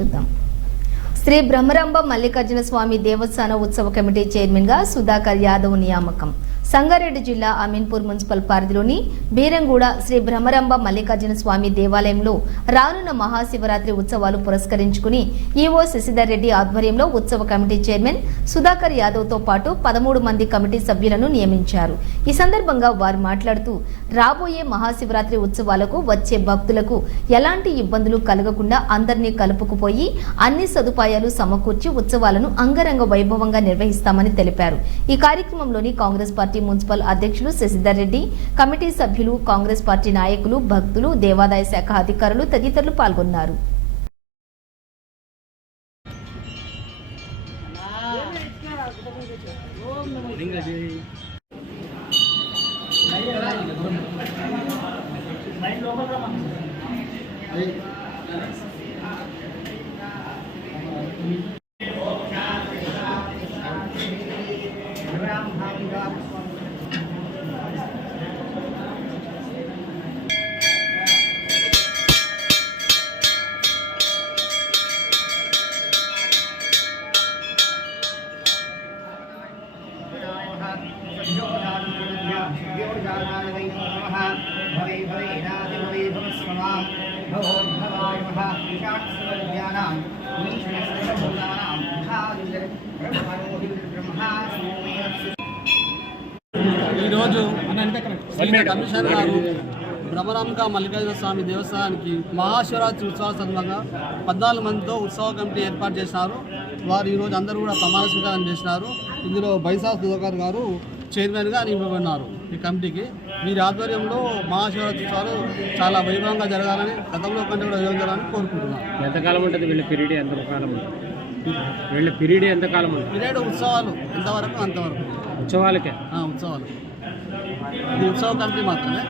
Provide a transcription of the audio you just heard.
చూద్దాం. శ్రీ బ్రహ్మరంభ మల్లికార్జున స్వామి దేవస్థాన ఉత్సవ కమిటీ చైర్మన్గా సుధాకర్ యాదవ్ నియామకం. సంగారెడ్డి జిల్లా అమీన్పూర్ మున్సిపల్ పరిధిలోని బీరంగూడ శ్రీ బ్రహ్మరంభ మల్లికార్జున స్వామి దేవాలయంలో రానున్న మహాశివరాత్రి ఉత్సవాలు పురస్కరించుకుని ఈవో శశిధర్ రెడ్డి ఆధ్వర్యంలో ఉత్సవ కమిటీ చైర్మన్ సుధాకర్ యాదవ్తో పాటు పదమూడు మంది కమిటీ సభ్యులను నియమించారు. ఈ సందర్భంగా వారు మాట్లాడుతూ రాబోయే మహాశివరాత్రి ఉత్సవాలకు వచ్చే భక్తులకు ఎలాంటి ఇబ్బందులు కలగకుండా అందరినీ కలుపుకుపోయి అన్ని సదుపాయాలు సమకూర్చి ఉత్సవాలను అంగరంగ వైభవంగా నిర్వహిస్తామని తెలిపారు. ఈ కార్యక్రమంలోని కాంగ్రెస్ పార్టీ మున్సిపల్ అధ్యక్షులు శశిధర్ రెడ్డి కమిటీ సభ్యులు కాంగ్రెస్ పార్టీ నాయకులు భక్తులు దేవాదాయ శాఖ అధికారులు తదితరులు పాల్గొన్నారు. भवे भवे नादि भवे भवस्मवां भवो भवाय महः विकाट्सवज्ञानाम् ఈరోజు శ్రీ కమిషనర్ గారు భ్రమరాంక మల్లికార్జున స్వామి దేవస్థానానికి మహాశివరాత్రి ఉత్సవాల సందర్భంగా పద్నాలుగు మందితో ఉత్సవ కమిటీ ఏర్పాటు చేసినారు వారు ఈరోజు అందరూ కూడా ప్రమాణ స్వీకారం చేసినారు. ఇందులో బైసా సుధాకర్ గారు చైర్మన్గా నియమితున్నారు ఈ కమిటీకి. వీరి ఆధ్వర్యంలో మహాశివరాత్రి ఉత్సవాలు చాలా వైభవంగా జరగాలని గతంలో కంటే కూడా జరగాలని కోరుకుంటున్నాను. ఎంతకాలం ఉంటుంది వీళ్ళ పీరియడ్? ఎంతకాలం వీళ్ళ పీరియడ్ ఎంతకాలం ఉంటుంది? పీరియడ్ ఉత్సవాలు ఎంతవరకు అంతవరకు? ఉత్సవాలకే? ఉత్సవాలు. ఇది ఉత్సవ కమిటీ మాత్రమే